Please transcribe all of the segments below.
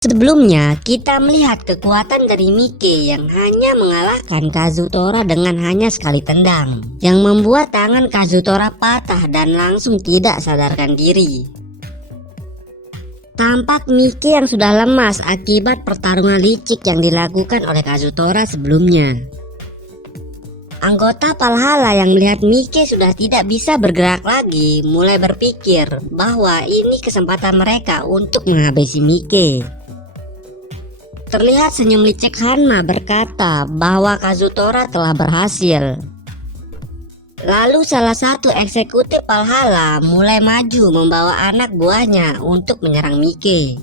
Sebelumnya, kita melihat kekuatan dari Mike yang hanya mengalahkan Kazutora dengan hanya sekali tendang, yang membuat tangan Kazutora patah dan langsung tidak sadarkan diri. Tampak Mike yang sudah lemas akibat pertarungan licik yang dilakukan oleh Kazutora sebelumnya. Anggota Valhalla yang melihat Mike sudah tidak bisa bergerak lagi mulai berpikir bahwa ini kesempatan mereka untuk menghabisi Mike. Terlihat senyum licik Hanma berkata bahwa Kazutora telah berhasil. Lalu salah satu eksekutif Valhalla mulai maju membawa anak buahnya untuk menyerang Mike.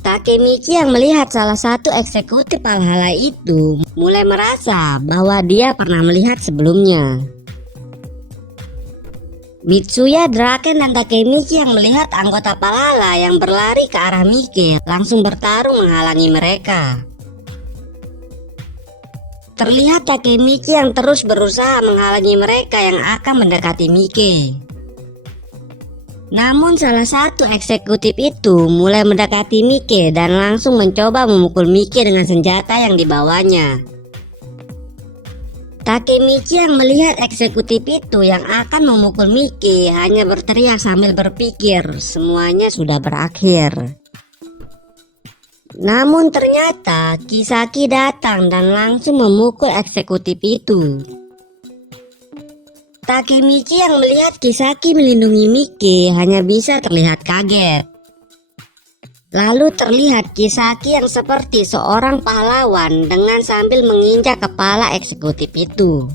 Takemichi yang melihat salah satu eksekutif Valhalla itu mulai merasa bahwa dia pernah melihat sebelumnya. Mitsuya, Draken, dan Takemichi yang melihat anggota Valhalla yang berlari ke arah Mike langsung bertarung menghalangi mereka. Terlihat Takemichi yang terus berusaha menghalangi mereka yang akan mendekati Mike. Namun salah satu eksekutif itu mulai mendekati Mike dan langsung mencoba memukul Mike dengan senjata yang dibawanya. Takemichi yang melihat eksekutif itu yang akan memukul Mike hanya berteriak sambil berpikir semuanya sudah berakhir. Namun ternyata Kisaki datang dan langsung memukul eksekutif itu. Takemichi yang melihat Kisaki melindungi Mike hanya bisa terlihat kaget. Lalu terlihat Kisaki yang seperti seorang pahlawan dengan sambil menginjak kepala eksekutif itu.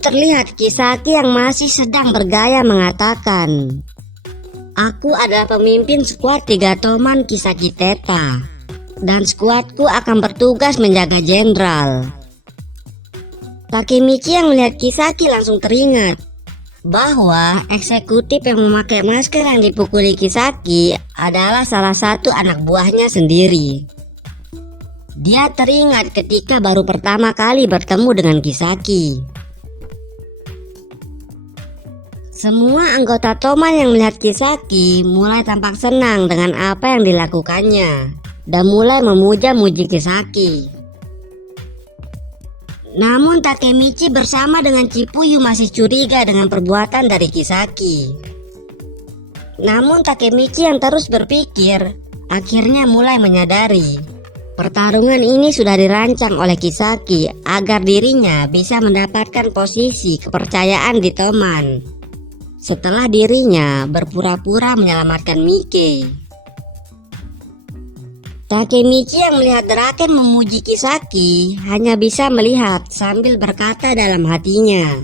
Terlihat Kisaki yang masih sedang bergaya mengatakan, "Aku adalah pemimpin skuad 3 Toman Kisaki Theta, dan skuadku akan bertugas menjaga jenderal." Takemichi yang melihat Kisaki langsung teringat bahwa eksekutif yang memakai masker yang dipukuli Kisaki adalah salah satu anak buahnya sendiri. Dia teringat ketika baru pertama kali bertemu dengan Kisaki. Semua anggota Toman yang melihat Kisaki mulai tampak senang dengan apa yang dilakukannya dan mulai memuja-muji Kisaki. Namun Takemichi bersama dengan Chipuyu masih curiga dengan perbuatan dari Kisaki. Namun Takemichi yang terus berpikir akhirnya mulai menyadari pertarungan ini sudah dirancang oleh Kisaki agar dirinya bisa mendapatkan posisi kepercayaan di Toman setelah dirinya berpura-pura menyelamatkan Mike. Takemichi yang melihat Draken memuji Kisaki hanya bisa melihat sambil berkata dalam hatinya,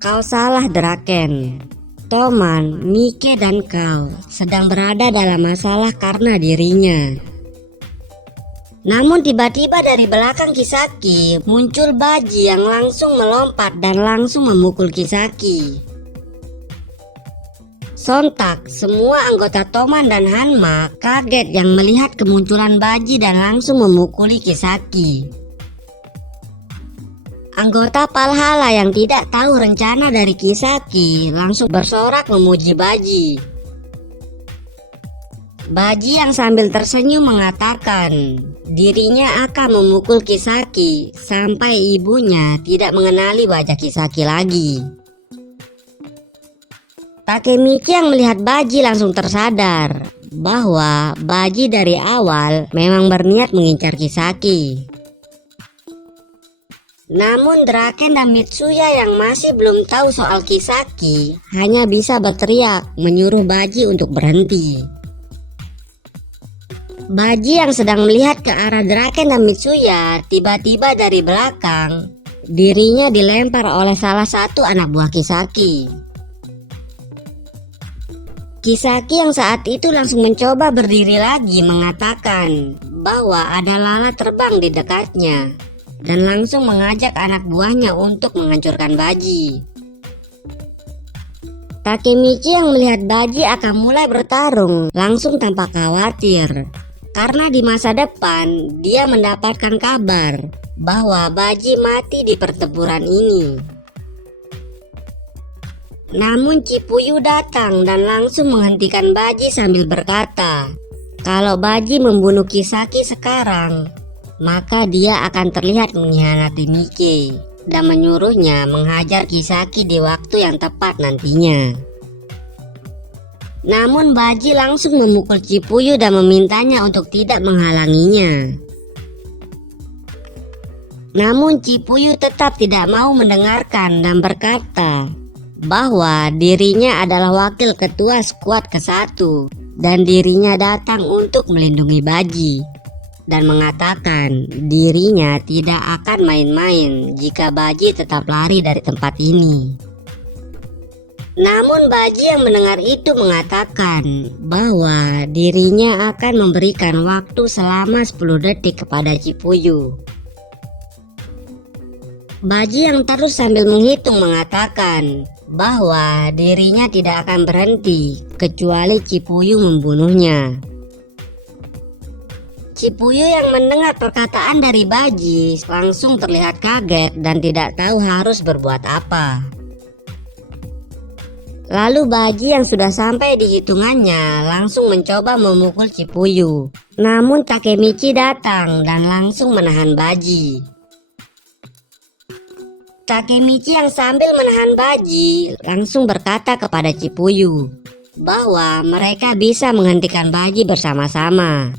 "Kau salah Draken. Toman, Mike, dan kau sedang berada dalam masalah karena dirinya." Namun tiba-tiba dari belakang Kisaki muncul Baji yang langsung melompat dan langsung memukul Kisaki. Sontak semua anggota Toman dan Hanma kaget yang melihat kemunculan Baji dan langsung memukuli Kisaki. Anggota Valhalla yang tidak tahu rencana dari Kisaki langsung bersorak memuji Baji. Baji yang sambil tersenyum mengatakan dirinya akan memukul Kisaki sampai ibunya tidak mengenali wajah Kisaki lagi. Takemichi yang melihat Baji langsung tersadar bahwa Baji dari awal memang berniat mengincar Kisaki. Namun Draken dan Mitsuya yang masih belum tahu soal Kisaki hanya bisa berteriak menyuruh Baji untuk berhenti. Baji yang sedang melihat ke arah Draken dan Mitsuya tiba-tiba dari belakang dirinya dilempar oleh salah satu anak buah Kisaki. Kisaki yang saat itu langsung mencoba berdiri lagi mengatakan bahwa ada lalat terbang di dekatnya dan langsung mengajak anak buahnya untuk menghancurkan Baji. Takemichi yang melihat Baji akan mulai bertarung langsung tampak khawatir karena di masa depan dia mendapatkan kabar bahwa Baji mati di pertempuran ini. Namun Cipuyu datang dan langsung menghentikan Baji sambil berkata, kalau Baji membunuh Kisaki sekarang, maka dia akan terlihat mengkhianati Mike dan menyuruhnya menghajar Kisaki di waktu yang tepat nantinya. Namun Baji langsung memukul Cipuyu dan memintanya untuk tidak menghalanginya. Namun Cipuyu tetap tidak mau mendengarkan dan berkata bahwa dirinya adalah wakil ketua skuad ke-1 dan dirinya datang untuk melindungi Baji, dan mengatakan dirinya tidak akan main-main jika Baji tetap lari dari tempat ini. Namun Baji yang mendengar itu mengatakan bahwa dirinya akan memberikan waktu selama 10 detik kepada Cipuyu. Baji yang terus sambil menghitung mengatakan bahwa dirinya tidak akan berhenti kecuali Cipuyu membunuhnya. Cipuyu yang mendengar perkataan dari Baji langsung terlihat kaget dan tidak tahu harus berbuat apa. Lalu Baji yang sudah sampai di hitungannya langsung mencoba memukul Cipuyu. Namun Takemichi datang dan langsung menahan Baji. Takemichi yang sambil menahan Baji langsung berkata kepada Cipuyu bahwa mereka bisa menghentikan Baji bersama-sama.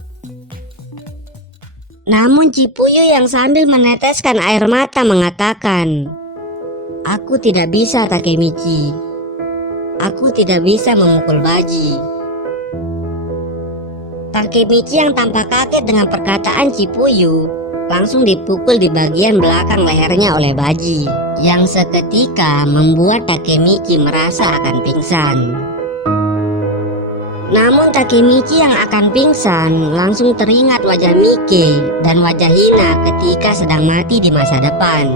Namun Cipuyu yang sambil meneteskan air mata mengatakan, "Aku tidak bisa, Takemichi. Aku tidak bisa memukul Baji." Takemichi yang tampak kaget dengan perkataan Cipuyu langsung dipukul di bagian belakang lehernya oleh Baji, yang seketika membuat Takemichi merasa akan pingsan. Namun Takemichi yang akan pingsan langsung teringat wajah Mike dan wajah Hina ketika sedang mati di masa depan,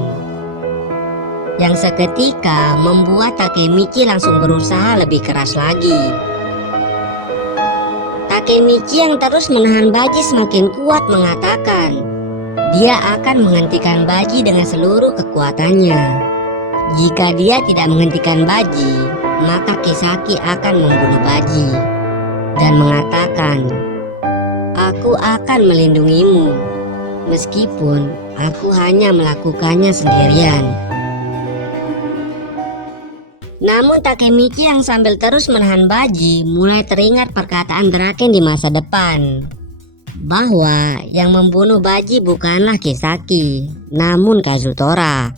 yang seketika membuat Takemichi langsung berusaha lebih keras lagi. Takemichi yang terus menahan Baji semakin kuat mengatakan dia akan menghentikan Baji dengan seluruh kekuatannya. Jika dia tidak menghentikan Baji, maka Kisaki akan membunuh Baji, dan mengatakan, "Aku akan melindungimu, meskipun aku hanya melakukannya sendirian." Namun Takemichi yang sambil terus menahan Baji mulai teringat perkataan Draken di masa depan, bahwa yang membunuh Baji bukanlah Kisaki, namun Kazutora.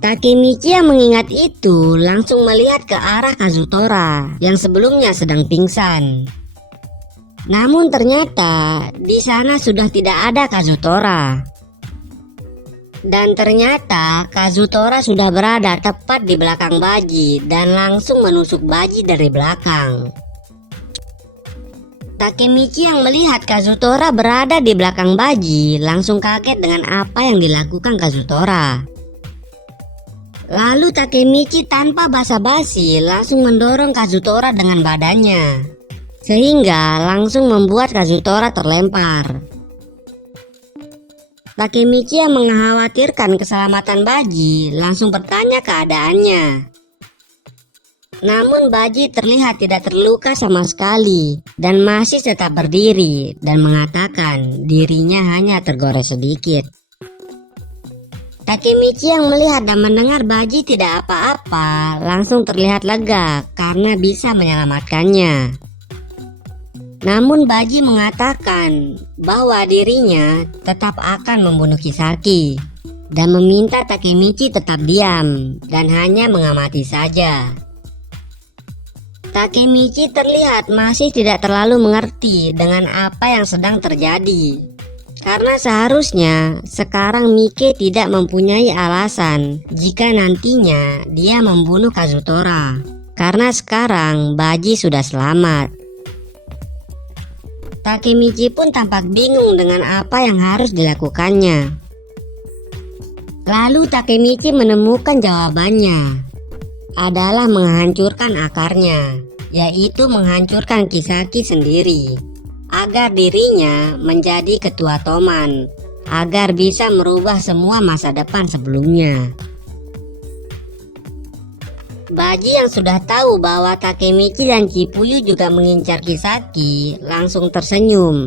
Takemichi yang mengingat itu langsung melihat ke arah Kazutora yang sebelumnya sedang pingsan. Namun ternyata di sana sudah tidak ada Kazutora. Dan ternyata Kazutora sudah berada tepat di belakang Baji dan langsung menusuk Baji dari belakang. Takemichi yang melihat Kazutora berada di belakang Baji langsung kaget dengan apa yang dilakukan Kazutora. Lalu Takemichi tanpa basa-basi langsung mendorong Kazutora dengan badannya, sehingga langsung membuat Kazutora terlempar. Takemichi yang mengkhawatirkan keselamatan Baji langsung bertanya keadaannya. Namun Baji terlihat tidak terluka sama sekali dan masih tetap berdiri dan mengatakan dirinya hanya tergores sedikit. Takemichi yang melihat dan mendengar Baji tidak apa-apa langsung terlihat lega karena bisa menyelamatkannya. Namun Baji mengatakan bahwa dirinya tetap akan membunuh Kisaki dan meminta Takemichi tetap diam dan hanya mengamati saja. Takemichi terlihat masih tidak terlalu mengerti dengan apa yang sedang terjadi, karena seharusnya sekarang Mike tidak mempunyai alasan jika nantinya dia membunuh Kazutora, karena sekarang Baji sudah selamat. Takemichi pun tampak bingung dengan apa yang harus dilakukannya. Lalu Takemichi menemukan jawabannya adalah menghancurkan akarnya, yaitu menghancurkan Kisaki sendiri, agar dirinya menjadi ketua Toman, agar bisa merubah semua masa depan sebelumnya. Baji yang sudah tahu bahwa Takemichi dan Chippuyu juga mengincar Kisaki langsung tersenyum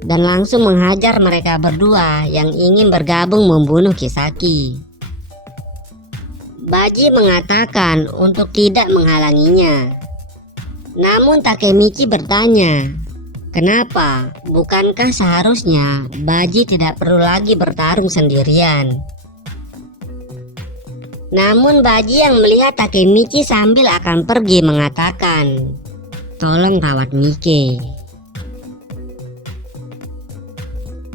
dan langsung menghajar mereka berdua yang ingin bergabung membunuh Kisaki. Baji mengatakan untuk tidak menghalanginya. Namun Takemichi bertanya, kenapa? Bukankah seharusnya Baji tidak perlu lagi bertarung sendirian? Namun Baji yang melihat Takemichi sambil akan pergi mengatakan, tolong rawat Mike.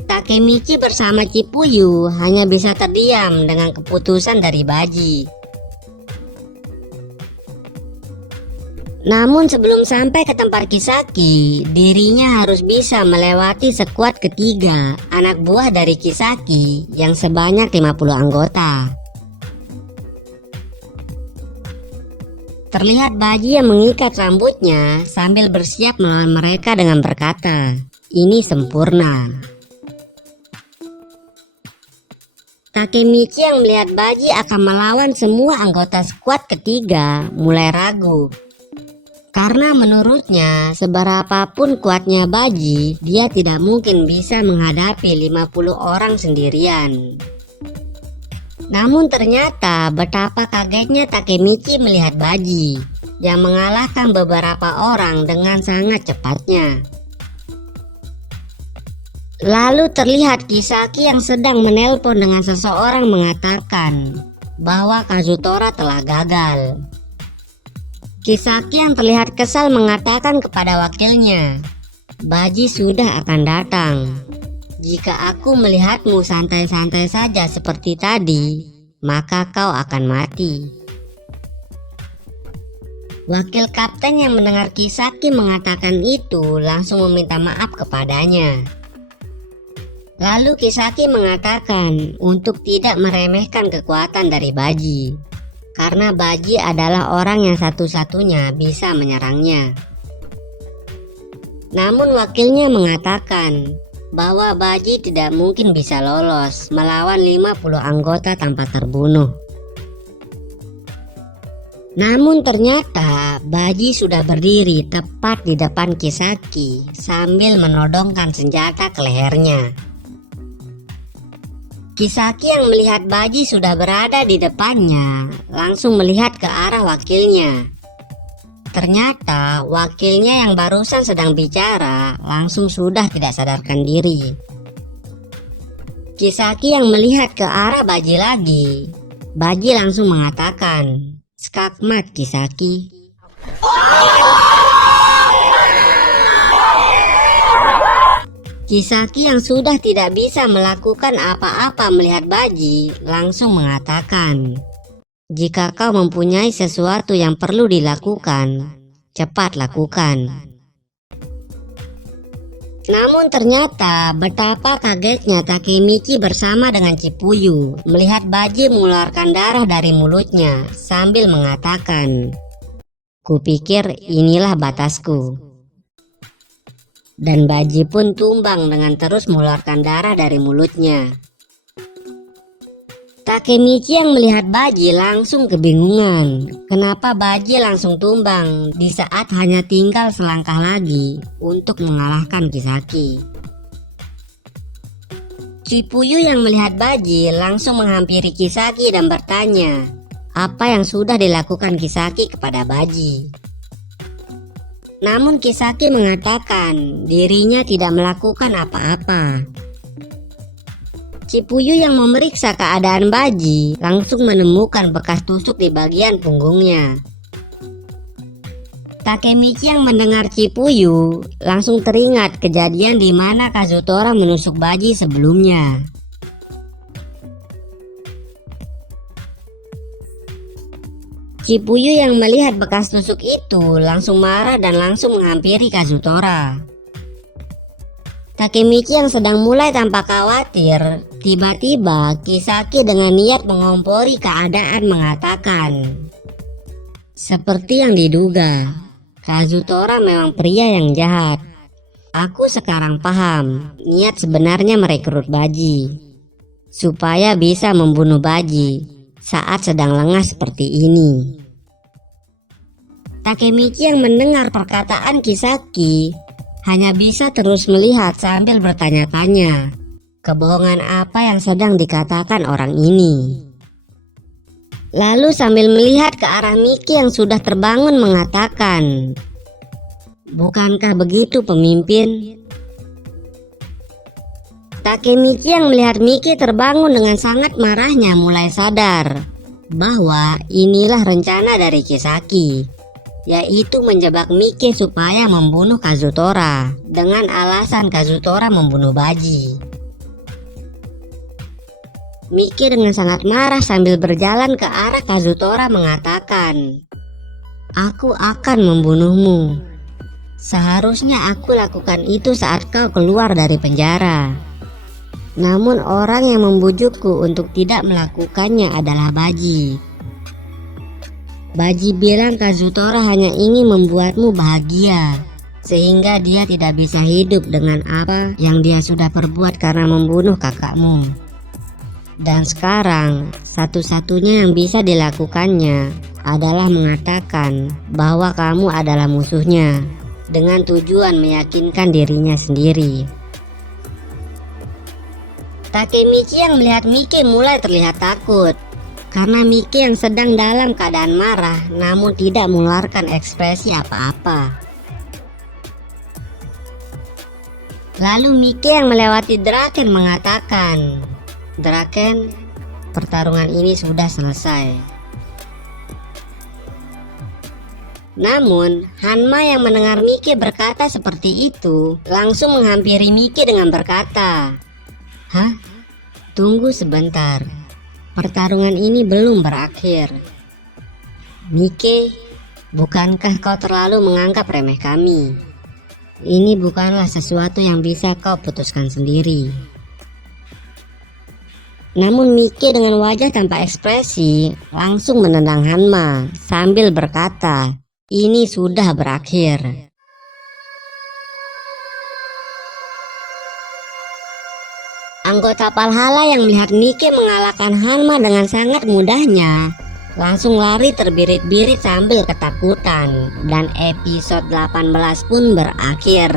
Takemichi bersama Chippuyu hanya bisa terdiam dengan keputusan dari Baji. Namun sebelum sampai ke tempat Kisaki, dirinya harus bisa melewati skuad ketiga anak buah dari Kisaki yang sebanyak 50 anggota. Terlihat Baji yang mengikat rambutnya sambil bersiap melawan mereka dengan berkata, ini sempurna. Takemichi yang melihat Baji akan melawan semua anggota skuad ketiga mulai ragu. Karena menurutnya seberapapun kuatnya Baji, dia tidak mungkin bisa menghadapi 50 orang sendirian. Namun ternyata betapa kagetnya Takemichi melihat Baji yang mengalahkan beberapa orang dengan sangat cepatnya. Lalu terlihat Kisaki yang sedang menelpon dengan seseorang mengatakan bahwa Kazutora telah gagal. Kisaki yang terlihat kesal mengatakan kepada wakilnya, Baji sudah akan datang. Jika aku melihatmu santai-santai saja seperti tadi, maka kau akan mati. Wakil kapten yang mendengar Kisaki mengatakan itu langsung meminta maaf kepadanya. Lalu Kisaki mengatakan untuk tidak meremehkan kekuatan dari Baji, karena Baji adalah orang yang satu-satunya bisa menyerangnya. Namun wakilnya mengatakan bahwa Baji tidak mungkin bisa lolos melawan 50 anggota tanpa terbunuh. Namun ternyata Baji sudah berdiri tepat di depan Kisaki sambil menodongkan senjata ke lehernya. Kisaki yang melihat Baji sudah berada di depannya langsung melihat ke arah wakilnya. Ternyata wakilnya yang barusan sedang bicara langsung sudah tidak sadarkan diri. Kisaki yang melihat ke arah Baji lagi. Baji langsung mengatakan, "Skakmat Kisaki." Kisaki yang sudah tidak bisa melakukan apa-apa melihat Baji langsung mengatakan, "Jika kau mempunyai sesuatu yang perlu dilakukan, cepat lakukan." Namun ternyata betapa kagetnya Takemichi bersama dengan Chippuyu melihat Baji mengeluarkan darah dari mulutnya sambil mengatakan, "Kupikir inilah batasku." Dan Baji pun tumbang dengan terus mengeluarkan darah dari mulutnya. Takemichi yang melihat Baji langsung kebingungan. Kenapa Baji langsung tumbang di saat hanya tinggal selangkah lagi untuk mengalahkan Kisaki. Chippuyu yang melihat Baji langsung menghampiri Kisaki dan bertanya, apa yang sudah dilakukan Kisaki kepada Baji. Namun Kisaki mengatakan dirinya tidak melakukan apa-apa. Chippuyu yang memeriksa keadaan Baji langsung menemukan bekas tusuk di bagian punggungnya. Takemichi yang mendengar Chippuyu langsung teringat kejadian di mana Kazutora menusuk Baji sebelumnya. Chippuyu yang melihat bekas tusuk itu langsung marah dan langsung menghampiri Kazutora. Takemichi yang sedang mulai tampak khawatir, tiba-tiba Kisaki dengan niat mengompori keadaan mengatakan, "Seperti yang diduga, Kazutora memang pria yang jahat. Aku sekarang paham niat sebenarnya merekrut Baji, supaya bisa membunuh Baji saat sedang lengah seperti ini." Takemichi yang mendengar perkataan Kisaki hanya bisa terus melihat sambil bertanya-tanya, kebohongan apa yang sedang dikatakan orang ini. Lalu sambil melihat ke arah Miki yang sudah terbangun mengatakan, bukankah begitu pemimpin? Takemichi yang melihat Miki terbangun dengan sangat marahnya mulai sadar bahwa inilah rencana dari Kisaki, yaitu menjebak Miki supaya membunuh Kazutora dengan alasan Kazutora membunuh Baji. Miki dengan sangat marah sambil berjalan ke arah Kazutora mengatakan, aku akan membunuhmu. Seharusnya aku lakukan itu saat kau keluar dari penjara. Namun orang yang membujukku untuk tidak melakukannya adalah Baji. Baji bilang Kazutora hanya ingin membuatmu bahagia, sehingga dia tidak bisa hidup dengan apa yang dia sudah perbuat karena membunuh kakakmu. Dan sekarang satu-satunya yang bisa dilakukannya adalah mengatakan bahwa kamu adalah musuhnya dengan tujuan meyakinkan dirinya sendiri. Takemichi yang melihat Miki mulai terlihat takut karena Miki yang sedang dalam keadaan marah namun tidak mengeluarkan ekspresi apa-apa. Lalu Miki yang melewati Draken mengatakan, Draken, pertarungan ini sudah selesai. Namun, Hanma yang mendengar Miki berkata seperti itu, langsung menghampiri Miki dengan berkata, hah? Tunggu sebentar. Pertarungan ini belum berakhir. Miki, bukankah kau terlalu menganggap remeh kami? Ini bukanlah sesuatu yang bisa kau putuskan sendiri. Namun Miki dengan wajah tanpa ekspresi langsung menendang Hanma sambil berkata, ini sudah berakhir. Anggota Valhalla yang melihat Miki mengalahkan Hanma dengan sangat mudahnya langsung lari terbirit-birit sambil ketakutan, dan episode 18 pun berakhir.